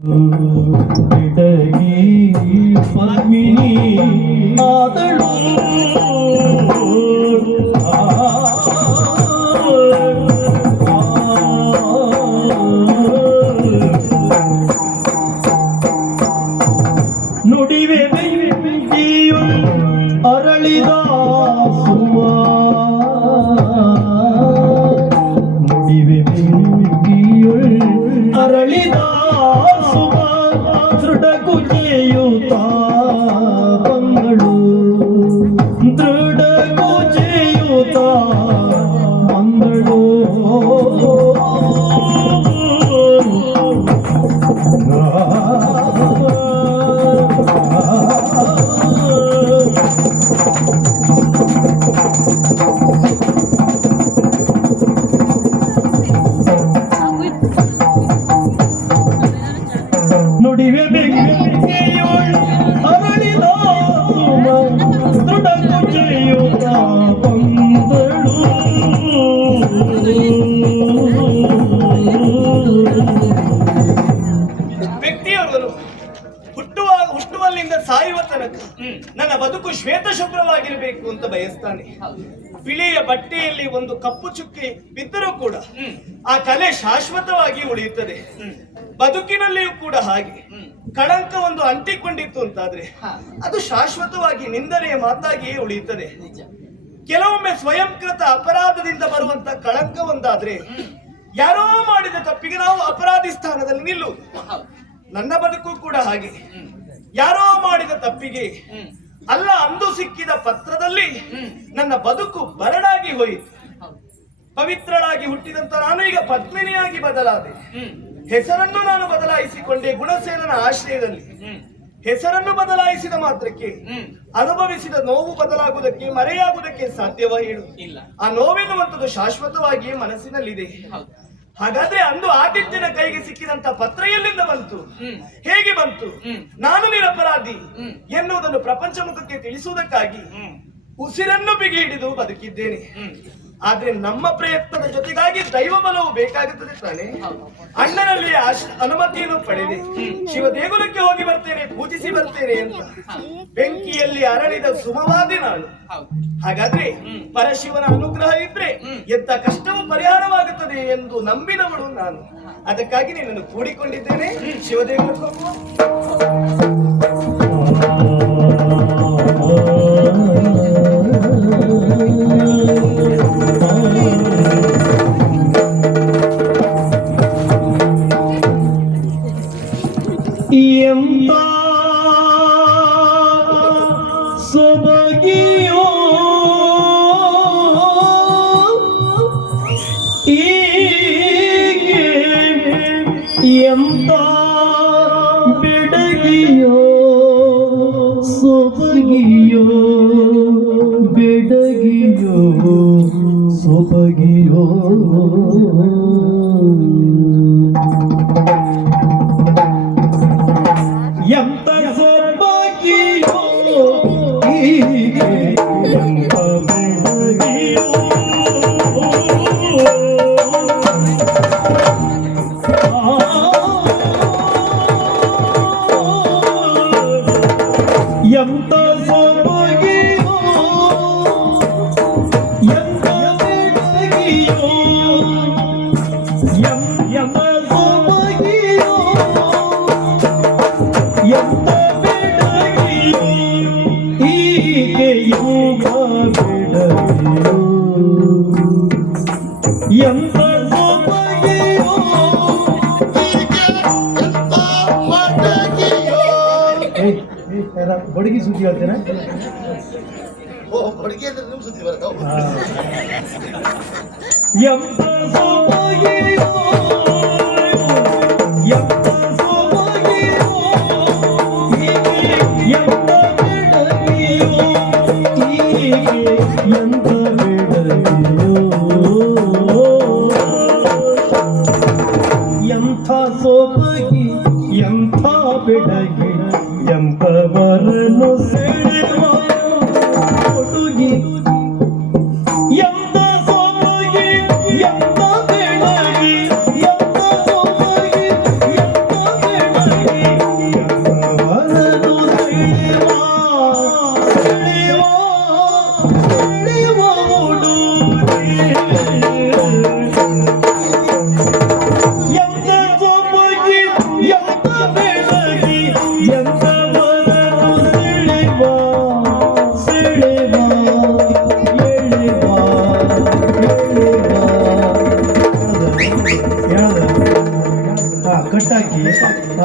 ಬಿಡಗಿ ಪದ್ಮಿನಿ ಆದಳು ನುಡಿವೆ ಬೆಂಕಿಯು ಅರಳಿದ ಸುಮ ನುಡಿವೆ ಬೆಂಕಿಯು ಅರಳಿದ ಸುಮ ದೃಢಗುಜೆಯುತ್ತ ಬಂದಳು ದೃಢಗುಜೆಯುತ್ತ ಬಂದಳು ನುಡಿವೆ ಬೆಂಕಿಯೋಳ್ ಅರಳಿದ ಸುಮ ದೃಢಗುಜೆಯುತ್ತ ಬಂದಳು. ವ್ಯಕ್ತಿಯವರು ಹುಟ್ಟುವಲ್ಲಿಂದ ಸಾಯುವ ತನಕ ನನ್ನ ಬದುಕು ಶ್ವೇತ ಶುಭ್ರವಾಗಿರಬೇಕು ಅಂತ ಬಯಸ್ತಾನೆ. ಬಿಳಿಯ ಬಟ್ಟೆಯಲ್ಲಿ ಒಂದು ಕಪ್ಪು ಚುಕ್ಕಿ ಬಿದ್ದರೂ ಕೂಡ ಆ ಕಲೆ ಶಾಶ್ವತವಾಗಿ ಉಳಿಯುತ್ತದೆ. ಬದುಕಿನಲ್ಲಿಯೂ ಕೂಡ ಹಾಗೆ ಕಳಂಕ ಒಂದು ಅಂಟಿಕೊಂಡಿತ್ತು ಅಂತಾದ್ರೆ ಅದು ಶಾಶ್ವತವಾಗಿ ನಿಂದನೆಯ ಮಾತಾಗಿಯೇ ಉಳಿಯುತ್ತದೆ. ಕೆಲವೊಮ್ಮೆ ಸ್ವಯಂಕೃತ ಅಪರಾಧದಿಂದ ಬರುವಂತ ಕಳಂಕ ಒಂದಾದ್ರೆ ಯಾರೋ ಮಾಡಿದ ತಪ್ಪಿಗೆ ನಾವು ಅಪರಾಧಿ ಸ್ಥಾನದಲ್ಲಿ ನಿಲ್ಲುವುದು. ನನ್ನ ಬದುಕು ಕೂಡ ಹಾಗೆ ಯಾರೋ ಮಾಡಿದ ತಪ್ಪಿಗೆ ಅಲ್ಲ ಅಂದು ಸಿಕ್ಕಿದ ಪತ್ರದಲ್ಲಿ ನನ್ನ ಬದುಕು ಬರಡಾಗಿ ಹೋಯಿತು. ಪವಿತ್ರಳಾಗಿ ಹುಟ್ಟಿದಂತ ನಾನು ಈಗ ಪದ್ಮಿನಿಯಾಗಿ ಬದಲಾದೆ. ಹೆಸರನ್ನು ನಾನು ಬದಲಾಯಿಸಿಕೊಂಡೆ ಗುಣಸೇನನ ಆಶ್ರಯದಲ್ಲಿ. ಹೆಸರನ್ನು ಬದಲಾಯಿಸಿದ ಮಾತ್ರಕ್ಕೆ ಅನುಭವಿಸಿದ ನೋವು ಬದಲಾಗುವುದಕ್ಕೆ ಮರೆಯಾಗುವುದಕ್ಕೆ ಸಾಧ್ಯವ ಹೇಳು? ಆ ನೋವೆನ್ನುವಂಥದ್ದು ಶಾಶ್ವತವಾಗಿಯೇ ಮನಸ್ಸಿನಲ್ಲಿದೆ. ಹಾಗಾದ್ರೆ ಅಂದು ಆದಿತ್ಯನ ಕೈಗೆ ಸಿಕ್ಕಿದಂತ ಪತ್ರ ಎಲ್ಲಿಂದ ಬಂತು, ಹೇಗೆ ಬಂತು? ನಾನು ನಿರಪರಾಧಿ ಎನ್ನುವುದನ್ನು ಪ್ರಪಂಚ ಮುಖಕ್ಕೆ ತಿಳಿಸುವುದಕ್ಕಾಗಿ ಉಸಿರನ್ನು ಬಿಗಿ ಹಿಡಿದು ಬದುಕಿದ್ದೇನೆ. ಆದ್ರೆ ನಮ್ಮ ಪ್ರಯತ್ನದ ಜೊತೆಗಾಗಿ ದೈವ ಬಲವು ಬೇಕಾಗುತ್ತದೆ ತಾನೆ. ಅಣ್ಣನಲ್ಲಿ ಅನುಮತಿಯನ್ನು ಪಡೆದೆ ಶಿವ ದೇಗುಲಕ್ಕೆ ಹೋಗಿ ಬರ್ತೇನೆ, ಪೂಜಿಸಿ ಬರ್ತೇನೆ ಅಂತ ಬೆಂಕಿಯಲ್ಲಿ ಅರಳಿದ ಸುಮವಾದಿ ನಾನು. ಹಾಗಾದ್ರೆ ಪರಶಿವನ ಅನುಗ್ರಹ ಇದ್ರೆ ಎಂತ ಕಷ್ಟವೂ ಪರಿಹಾರವಾಗುತ್ತದೆ ಎಂದು ನಂಬಿದವಳು ನಾನು. ಅದಕ್ಕಾಗಿ ನಿನ್ನನ್ನು ಕೂಡಿಕೊಂಡಿದ್ದೇನೆ. ಶಿವ ದೇಗುಲಕ್ಕೆ ಹೋಗುವ. ಎಂತ ಸೊಬಗಿಯೋ ಹೀಗೆ ಎಂತ ಬೆಡಗಿಯೋ ಸೊಬಗಿಯೋ ಬೆಡಗಿಯೋ ಸೊಬಗಿಯೋ ಎಂತ ಸೊಬಗಿಯೋ ಹೀಗೆ ಎಂತ ಬೆಡಗಿಯೋ ಎಂತ ಸೊಬಗಿಯೋ ಎಂತ ಬೆಡಗಿಯೋ ಎಂತ ಸೊಬಗಿಯೋ ಎಂತ ಬೆಡಗಿಯೋ ಹೀಗೆ ಯೋಗ ಬೆಡಗಿಯೋ ಎಂತ ಸೊಬಗಿಯೋ ಬಡಗಿ ಸುದ್ದಿ ಹೇಳ್ತೇನೆ. ಎಂತ ಸೊಬಗಿಯೋ ಎಂತ ಸೊಬಗಿಯೋ ಹೀಗೆ ಎಂತ ಬೆಡಗಿಯೋ ಹೀಗೆ ಎಂತ ಬೆಡಗಿಯೋ ಎಂಥ ಸೊಬಗಿ ಎಂಥ ಬೆಡಗಿ ಎಂಥವರನ್ನು ಸೆಳೆವ ಹುಡುಗಿ ಎಂತ ಸೊಬಗಿ ಎಂತ ಬೆಡಗಿ ಎಂತ ಸೊಬಗಿ ಎಂತ ಬೆಡಗಿ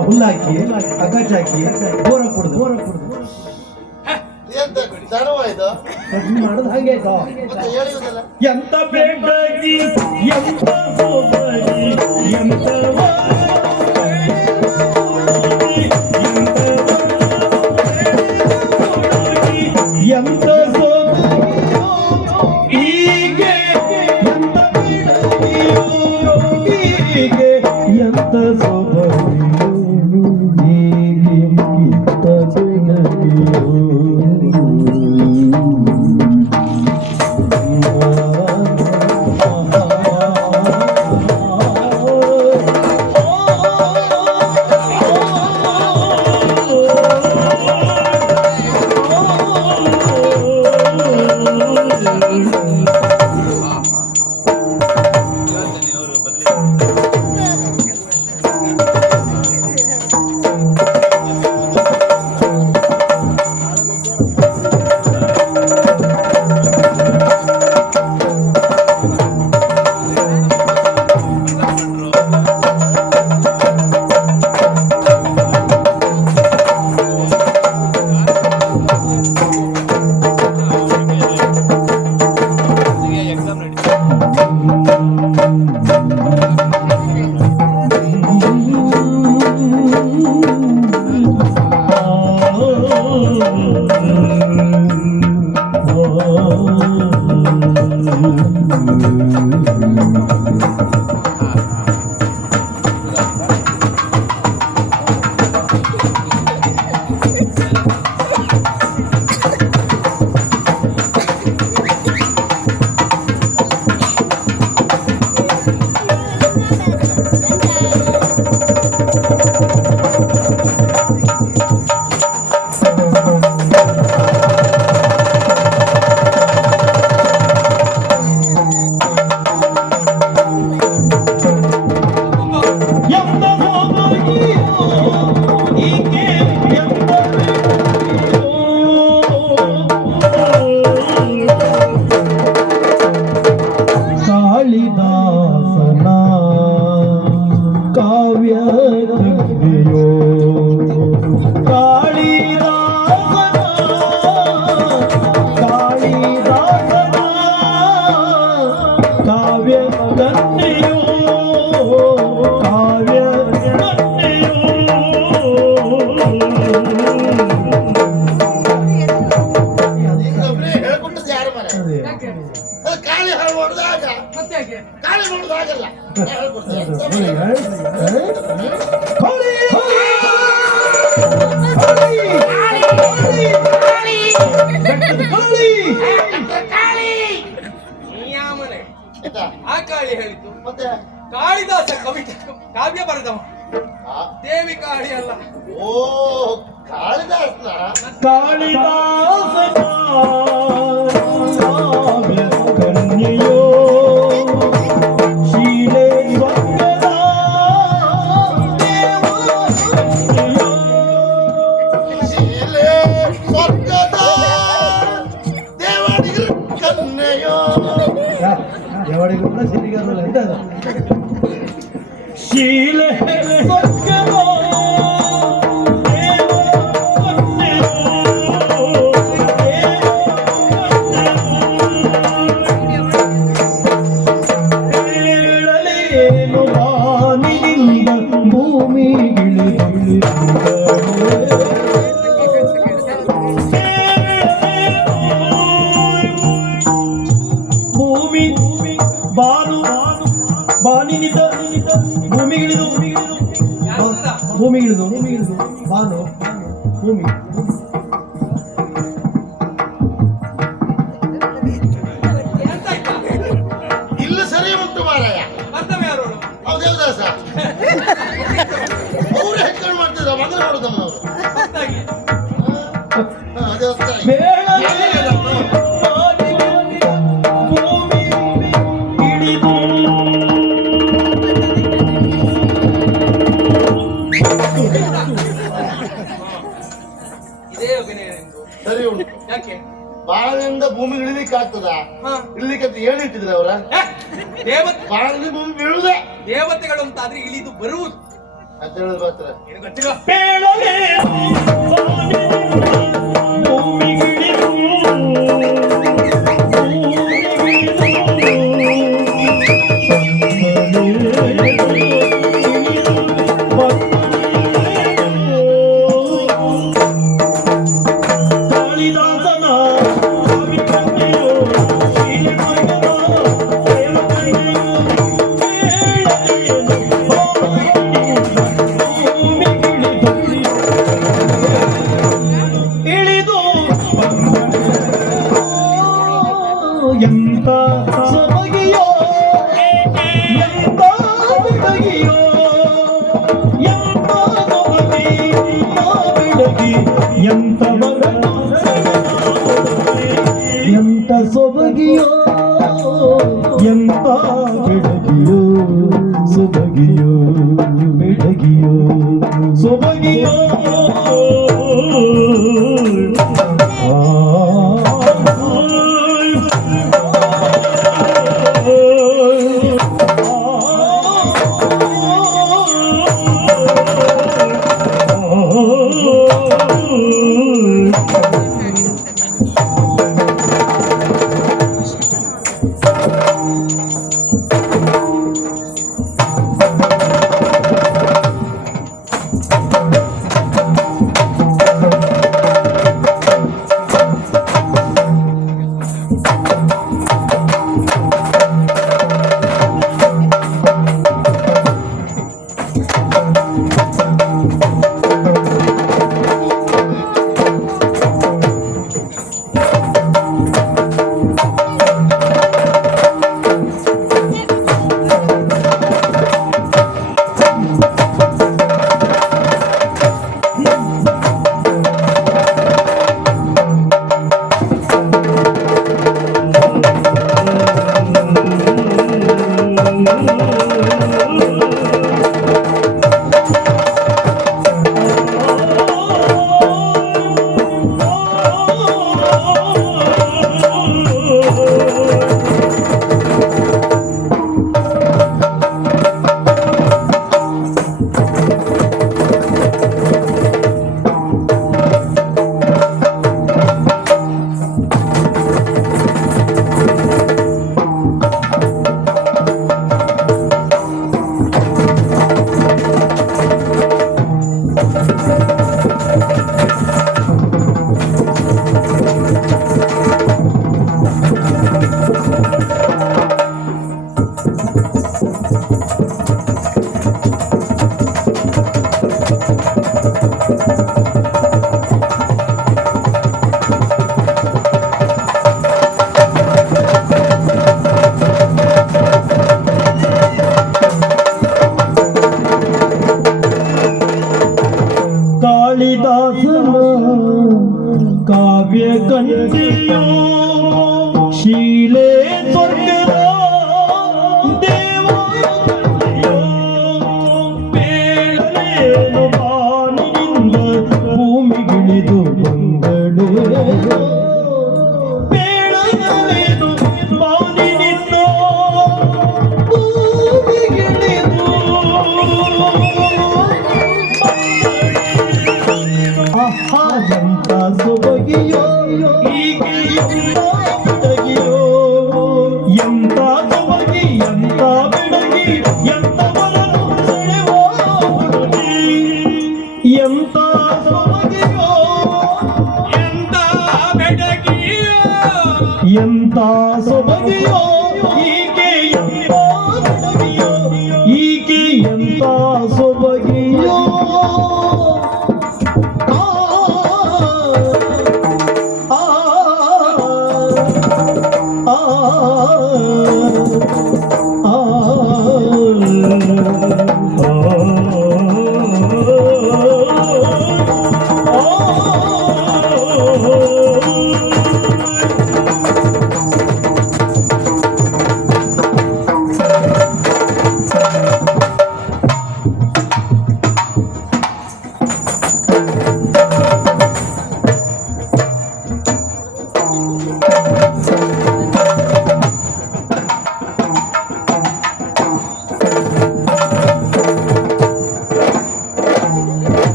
ಹುಲ್ಲಾಕಿ ಅಗಚಾಕಿ ಬೋರ ಕುಡ್ದು ಎಂತ ದಣವಾಯ್ತು ಮಾಡೋದು ಹಾಗೆ ಆಯ್ತಾ ಮತ್ತೆ ಹೇಳಿಯುವುದಲ್ಲ ಎಂತ ಬೇಟಾಗಿ ಎಂತ ಸೋಬಾಗಿ ಎಂತ ಎಂತ ಸೋಬಾಗಿಯೋ ಹೀಗೆ ಎಂತ ಬೇಡಗಿಯೋ ಹೀಗೆ ಎಂತ ಸೋಬಾಗಿಯೋ ಹೀಗೆ ಎಂತ ಬೇಡಗಿಯೋ ಕಾಳಿದಾಸನ ಕಾವ್ಯ ಕೃತಿಯೋ ಕಾಳಿದಾಸನ ಕಾವ್ಯ ಕೃತಿಯೋ ಕಾವ್ಯ ಹೇಳ್ಕೊಟ್ಟದ್ದು ಯಾರು ಮರ ಅದು ಕಾಳಿ ಹೊಡೆದಾಗ ಕಾಳಿ ಹೊಡೆದಾಗಲ್ಲ ಆ ಕಾಳಿ ಹೇಳಿತು ಮತ್ತೆ ಕಾಳಿದಾಸ ಕವಿತೆ ಕಾವ್ಯ ಬರೆದವ ದೇವಿ ಕಾಳಿ ಅಲ್ಲ ಓ ಕಾಳಿದಾಸನ ಕಾಳಿದಾಸನ ಕಾವ್ಯ ಕನ್ಯೆಯೋ ಶೀಲೆ ಸ್ವರ್ಗದ ದೇವಕನ್ಯೆಯೋ. ಶೀಲೆ ಸ್ವರ್ಗದ ದೇವಡಿಗರ ಕನ್ಯೆಯೋ ದೇವಡಿಗೂ ಕೂಡ ಸಿರಿಗಲ್ಲ ಎಂತ ಅದು? ಶೀಲೆ ಸ್ವರ್ಗದ ಹೇಳಲೇನು ಬಾನಿನಿಂದ ಭೂಮಿ ಬಾನಿನಿಂದ ಭೂಮಿಗಿಳಿದು ಭೂಮಿಗಿಳಿದು ಬಾನು ಭೂಮಿ ಇಲ್ಲಿ ಸರಿ ಉಂಟು ಮಾರಾಯ ಅವ್ ದೇವದಾಸ ಅವ್ರು ಹೆಕ್ಕಳು ಮಾಡ್ತಿದ್ರು ಮಗನ ಮಾಡೋದಮ್ಮನವರು ಅದೇ ಹೊತ್ತಾಗಿ ಇದೇ ಅಭಿನಯ ನಿಮ್ದು. ಸರಿ ಉಂಟು ಯಾಕೆ ಬಾಳದಿಂದ ಭೂಮಿ ಇಳಿಲಿಕ್ಕೆ ಆಗ್ತದ ಇಳಿಲಿಕ್ಕೆ ಅಂತ ಹೇಳಿಟ್ಟಿದ್ರೆ ಅವರ ದೇವತೆ ಬಾಳದಿಂದ ಭೂಮಿ ಬೀಳುದೇ ದೇವತೆಗಳು ಅಂತ ಆದ್ರೆ ಇಳಿದು ಬರುವುದು ಅಂತ ಹೇಳಿದ್ರು ಮಾತ್ರ. ಏನು ಗೊತ್ತಿಲ್ಲ. ಎಂತ ಸೊಬಗಿಯೋ ಎಂತ ಬೆಳಗಿಯೋ ಎಂತ ಬೆಳಗಿ ಎಂತ ಎಂತ ಸೊಬಗಿಯೋ ಎಂತ ಬೆಳಗಿಯೋ ಸೊಬಗಿಯೋ ಬೆಳಗಿಯೋ ಸೊಬಗಿಯೋ ಕಾಳಿದಾಸನ ಕಾವ್ಯ ಕಂಠಿಯೋ ಶೀಲೆ ಸ್ವರ್ಗದ ದೇವಾಲಯೋ ಬೇಳಲೇನು ಬಾನಿನಿಂದ ಭೂಮಿಗಿಳಿದು ಬಂದಳು ಬೇಳಲೇನು ಬಾನಿನಿಂದ ಭೂಮಿಗಿಳಿದು ಎಂತ ಸೊಬಗಿಯೋ ಹೀಗೆ ಬೆಡಗಿಯೋ ಎಂತ ಸೊಬಗಿ ಎಂತ ಬೆಡಗಿ ಎಂತ ಮನನು ಸೆಳೆವ ಹುಡುಗಿ ಎಂತ ಸೊಬಗಿಯೋ ಎಂತ ಬೆಡಗಿಯೋ ಎಂತ ಸೊಬಗಿಯೋ ಹೀಗೆ ಎಂತ ಬೆಡಗಿಯೋ ಹೀಗೆ ಎಂತ ಸೊಬಗಿಯೋ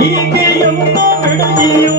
ಹೀಗೆ ಎಂತ ಬೆಡಗಿಯೋ